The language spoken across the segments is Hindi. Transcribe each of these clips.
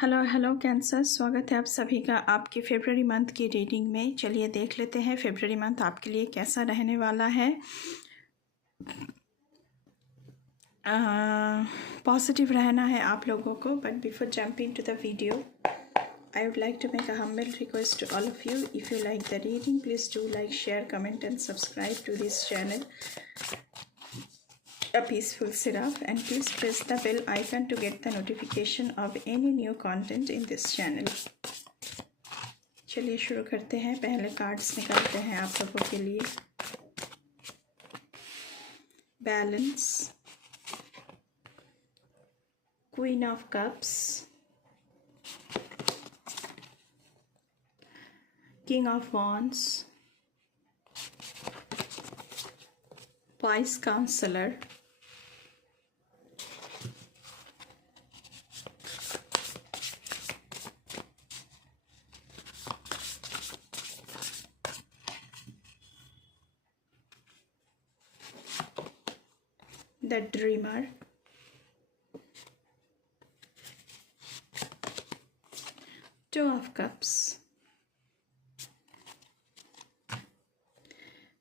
हेलो हेलो कैंसर, स्वागत है आप सभी का आपके फेब्रुअरी मंथ की रीडिंग में। चलिए देख लेते हैं फेब्रुअरी मंथ आपके लिए कैसा रहने वाला है। पॉजिटिव रहना है आप लोगों को। But before jumping to the video, I would like to make a humble request to all of you. If you like the reading, please do like, share, comment and subscribe to this channel, A Peaceful Seraph, and please press the bell icon to get the notification of any new content in this channel. चलिए शुरू करते हैं। पहले कार्ड्स निकालते हैं आप लोगों के लिए। Balance, queen of cups, king of wands, vice counsellor, the dreamer, two of cups,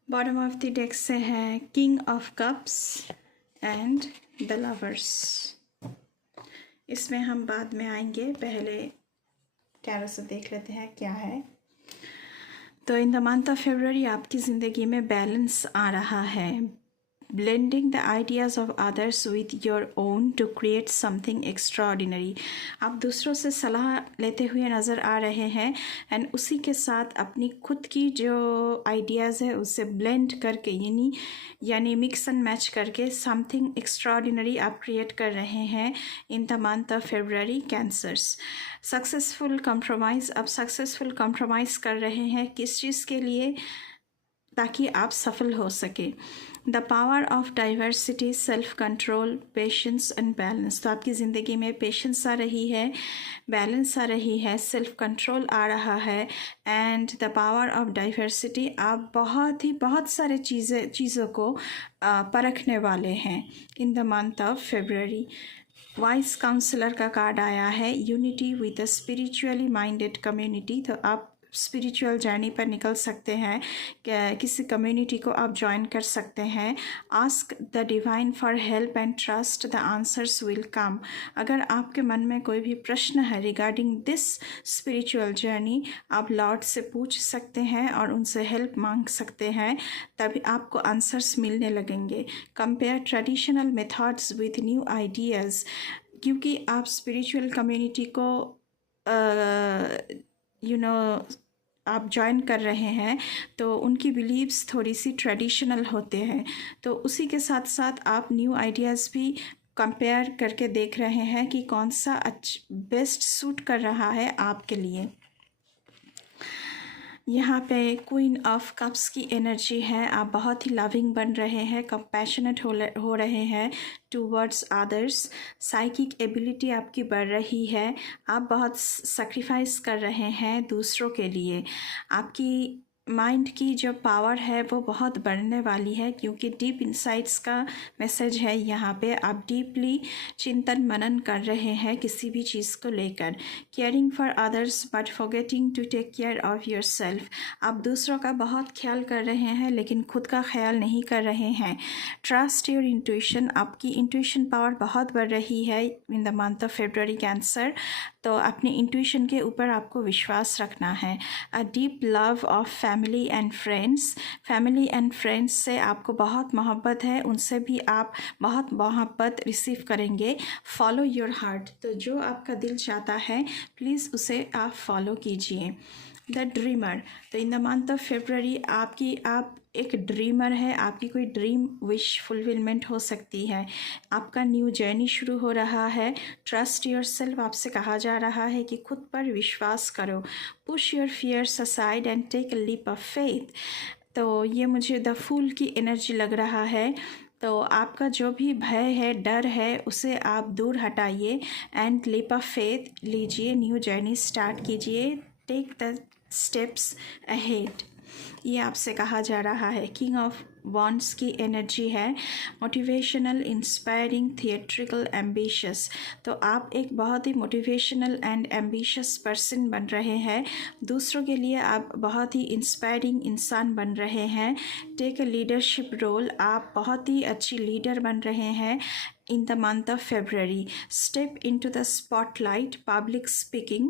bottom of the deck से है king of cups and the lovers. इसमें हम बाद में आएंगे, पहले कैरो से देख लेते हैं क्या है। तो in the month of February आपकी ज़िंदगी में बैलेंस आ रहा है। Blending the ideas of others with your own to create something extraordinary. आप दूसरों से सलाह लेते हुए नज़र आ रहे हैं एंड उसी के साथ अपनी खुद की जो आइडियाज़ है उससे ब्लेंड करके यानी मिक्स एंड मैच करके समथिंग एक्स्ट्राऑर्डिनरी आप क्रिएट कर रहे हैं in the month of February cancers. Successful compromise, आप सक्सेसफुल कंप्रोमाइज़ कर रहे हैं किस चीज़ के लिए, ताकि आप सफल हो सके। The power of diversity, self control, patience and balance. तो आपकी ज़िंदगी में पेशेंस आ रही है, बैलेंस आ रही है, सेल्फ कंट्रोल आ रहा है and the power of diversity. आप बहुत सारे चीज़ों को परखने वाले हैं in the month of February. Vice counsellor का कार्ड आया है, unity with a spiritually minded community. तो आप स्पिरिचुअल जर्नी पर निकल सकते हैं, किसी कम्युनिटी को आप ज्वाइन कर सकते हैं। Ask the divine for help and trust the answers will come. अगर आपके मन में कोई भी प्रश्न है रिगार्डिंग दिस स्पिरिचुअल जर्नी, आप लॉर्ड से पूछ सकते हैं और उनसे हेल्प मांग सकते हैं, तभी आपको आंसर्स मिलने लगेंगे। Compare traditional methods with new ideas, क्योंकि आप स्पिरिचुअल कम्युनिटी को आप ज्वाइन कर रहे हैं तो उनकी बिलीव्स थोड़ी सी ट्रेडिशनल होते हैं, तो उसी के साथ साथ आप न्यू आइडियाज़ भी कंपेयर करके देख रहे हैं कि कौन सा बेस्ट सूट कर रहा है आपके लिए। यहाँ पे क्वीन ऑफ कप्स की एनर्जी है। आप बहुत ही लविंग बन रहे हैं, कंपैशनेट हो रहे हैं टूवर्ड्स अदर्स। साइकिक एबिलिटी आपकी बढ़ रही है। आप बहुत सैक्रिफाइस कर रहे हैं दूसरों के लिए। आपकी माइंड की जो पावर है वो बहुत बढ़ने वाली है, क्योंकि डीप इंसाइट्स का मैसेज है यहाँ पे। आप डीपली चिंतन मनन कर रहे हैं किसी भी चीज़ को लेकर। Caring for others but forgetting to take care of yourself. आप दूसरों का बहुत ख्याल कर रहे हैं लेकिन खुद का ख्याल नहीं कर रहे हैं। ट्रस्ट योर इंट्यूशन, आपकी इंट्यूशन पावर बहुत बढ़ रही है इन the month of February cancer. तो अपनी इंट्यूशन के ऊपर आपको विश्वास रखना है। A deep love of family and friends, family and friends से आपको बहुत मोहब्बत है, उनसे भी आप बहुत मोहब्बत रिसीव करेंगे। फॉलो योर हार्ट, तो जो आपका दिल चाहता है प्लीज़ उसे आप फॉलो कीजिए। द ड्रीमर, तो इन द मंथ ऑफ फरवरी आप एक ड्रीमर है। आपकी कोई ड्रीम विश फुलफिलमेंट हो सकती है। आपका न्यू जर्नी शुरू हो रहा है। ट्रस्ट योर सेल्फ, आपसे कहा जा रहा है कि खुद पर विश्वास करो। Push your fears aside and take a leap of faith. तो ये मुझे द फूल की एनर्जी लग रहा है। तो आपका जो भी भय है, डर है, उसे आप दूर हटाइए एंड लीप ऑफ फेथ लीजिए, न्यू जर्नी स्टार्ट कीजिए। टेक द स्टेप्स अहेड, ये आपसे कहा जा रहा है। किंग ऑफ वॉन्ड्स की एनर्जी है, मोटिवेशनल, इंस्पायरिंग, थिएट्रिकल, एम्बिशियस। तो आप एक बहुत ही मोटिवेशनल एंड एम्बिशियस पर्सन बन रहे हैं, दूसरों के लिए आप बहुत ही इंस्पायरिंग इंसान बन रहे हैं। टेक अ लीडरशिप रोल, आप बहुत ही अच्छी लीडर बन रहे हैं। In the month of February step into the spotlight, public speaking,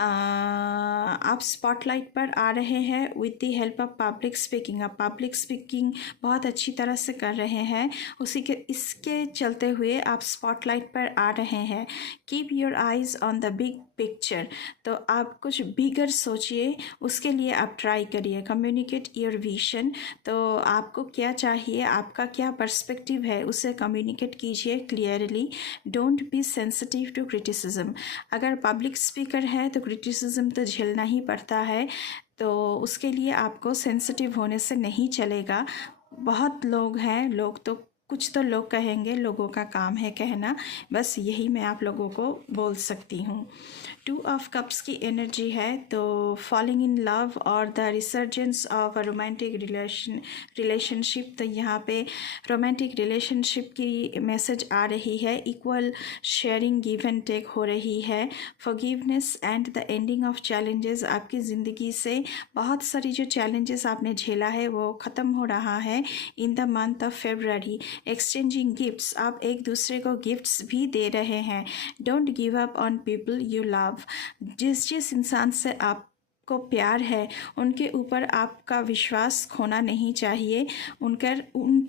आप स्पॉटलाइट पर आ रहे हैं with the help of public speaking. आप पब्लिक स्पीकिंग बहुत अच्छी तरह से कर रहे हैं, उसी के इसके चलते हुए आप स्पॉटलाइट पर आ रहे हैं। Keep your eyes on the big picture, तो आप कुछ बिगर सोचिए, उसके लिए आप ट्राई करिए। कम्युनिकेट योर विजन, तो आपको क्या चाहिए, आपका क्या पर्सपेक्टिव है, उसे कम्युनिकेट कीजिए clearly. Don't be sensitive to criticism, अगर पब्लिक स्पीकर है तो क्रिटिसिज्म तो झेलना ही पड़ता है, तो उसके लिए आपको सेंसिटिव होने से नहीं चलेगा। बहुत लोग हैं, लोग तो कुछ तो लोग कहेंगे, लोगों का काम है कहना, बस यही मैं आप लोगों को बोल सकती हूँ। 2 ऑफ कप्स की एनर्जी है, तो फॉलिंग इन लव और the resurgence of a romantic relationship. तो यहाँ पे रोमांटिक रिलेशनशिप की मैसेज आ रही है। Equal sharing, give and take हो रही है। Forgiveness and the ending of challenges, आपकी ज़िंदगी से बहुत सारी जो चैलेंजेस आपने झेला है वो ख़त्म हो रहा है इन the month of February. Exchanging gifts, आप एक दूसरे को गिफ्ट्स भी दे रहे हैं। Don't give up on people you love, जिस इंसान से आपको प्यार है उनके ऊपर आपका विश्वास खोना नहीं चाहिए, उन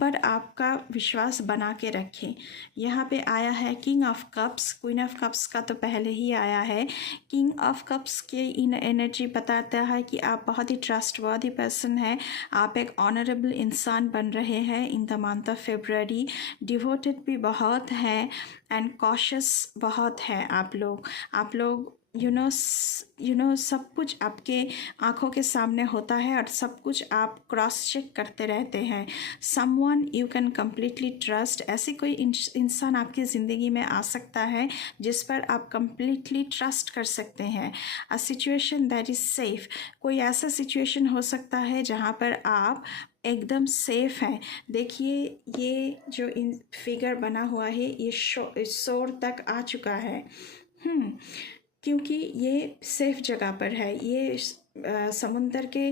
पर आपका विश्वास बना के रखें। यहाँ पे आया है king of cups, queen of cups का तो पहले ही आया है। किंग ऑफ कप्स के इन एनर्जी बताता है कि आप बहुत ही ट्रस्टवर्दी पर्सन हैं, आप एक ऑनरेबल इंसान बन रहे हैं in the month of February. Devoted भी बहुत हैं एंड कॉशियस बहुत हैं आप लोग यू नो सब कुछ आपके आँखों के सामने होता है और सब कुछ आप क्रॉस चेक करते रहते हैं। Someone you can completely trust, ऐसी कोई इंसान आपकी ज़िंदगी में आ सकता है जिस पर आप कम्प्लीटली ट्रस्ट कर सकते हैं। A situation that is safe, कोई ऐसा सिचुएशन हो सकता है जहाँ पर आप एकदम सेफ हैं। देखिए ये जो इन फिगर बना हुआ है ये शोर तक आ चुका है, क्योंकि ये सेफ जगह पर है, ये समुंदर के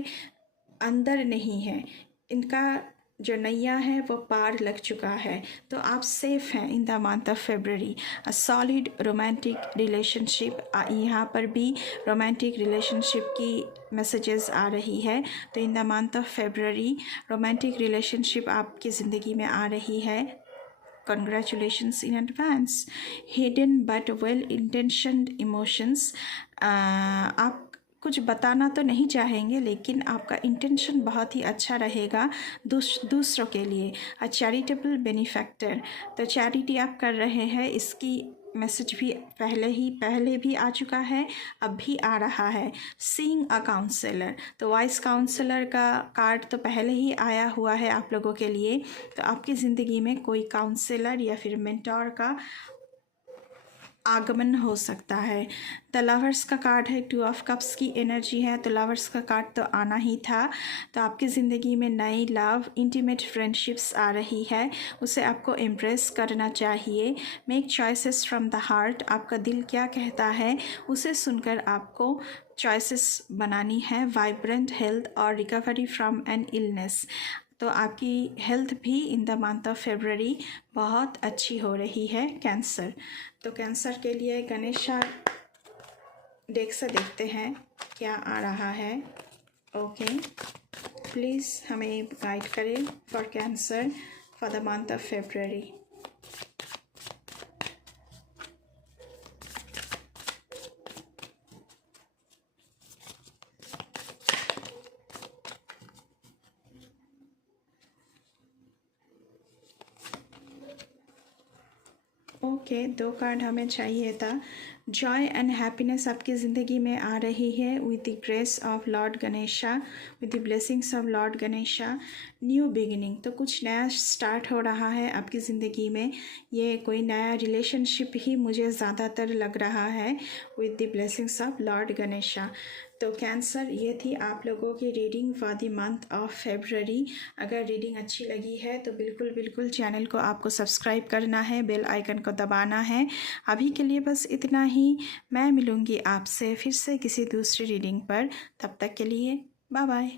अंदर नहीं है, इनका जो नैया है वो पार लग चुका है, तो आप सेफ हैं in the month of February. A solid romantic relationship, यहाँ पर भी रोमांटिक रिलेशनशिप की मैसेजेस आ रही है। तो in the month of February romantic relationship आपकी ज़िंदगी में आ रही है। Congratulations in advance. Hidden but well-intentioned emotions, आप कुछ बताना तो नहीं चाहेंगे लेकिन आपका इंटेंशन बहुत ही अच्छा रहेगा दूसरों के लिए। अ चैरिटेबल बेनिफैक्टर, तो चैरिटी आप कर रहे हैं, इसकी मैसेज भी पहले भी आ चुका है, अब भी आ रहा है। सीइंग अ काउंसलर, तो वाइस काउंसलर का कार्ड तो पहले ही आया हुआ है आप लोगों के लिए, तो आपकी ज़िंदगी में कोई काउंसलर या फिर मेंटोर का आगमन हो सकता है। द लवर्स का कार्ड है, 2 ऑफ कप्स की एनर्जी है, तो लवर्स का कार्ड तो आना ही था। तो आपकी ज़िंदगी में नई लव, इंटीमेट फ्रेंडशिप्स आ रही है, उसे आपको एम्ब्रेस करना चाहिए। Make choices from the heart, आपका दिल क्या कहता है उसे सुनकर आपको चॉइसेस बनानी है। वाइब्रेंट हेल्थ और रिकवरी फ्रॉम एन इलनेस, तो आपकी हेल्थ भी इन द मंथ ऑफ फेब्रवरी बहुत अच्छी हो रही है। कैंसर, तो कैंसर के लिए गणेशा डेक से देखते हैं क्या आ रहा है। ओके, प्लीज़ हमें गाइड करें for cancer for the month of February. Okay, 2 card हमें चाहिए था। जॉय एंड हैप्पीनेस आपकी ज़िंदगी में आ रही है with the grace of Lord Ganesha, with the blessings of Lord Ganesha. New beginning, तो कुछ नया स्टार्ट हो रहा है आपकी ज़िंदगी में। ये कोई नया रिलेशनशिप ही मुझे ज़्यादातर लग रहा है with the blessings of Lord Ganesha. तो कैंसर, ये थी आप लोगों की reading for the month of February. अगर रीडिंग अच्छी लगी है तो बिल्कुल चैनल को आपको सब्सक्राइब करना है, बेल आइकन को दबाना है। अभी के लिए बस इतना ही। मैं मिलूँगी आपसे फिर से किसी दूसरी रीडिंग पर। तब तक के लिए बाय बाय।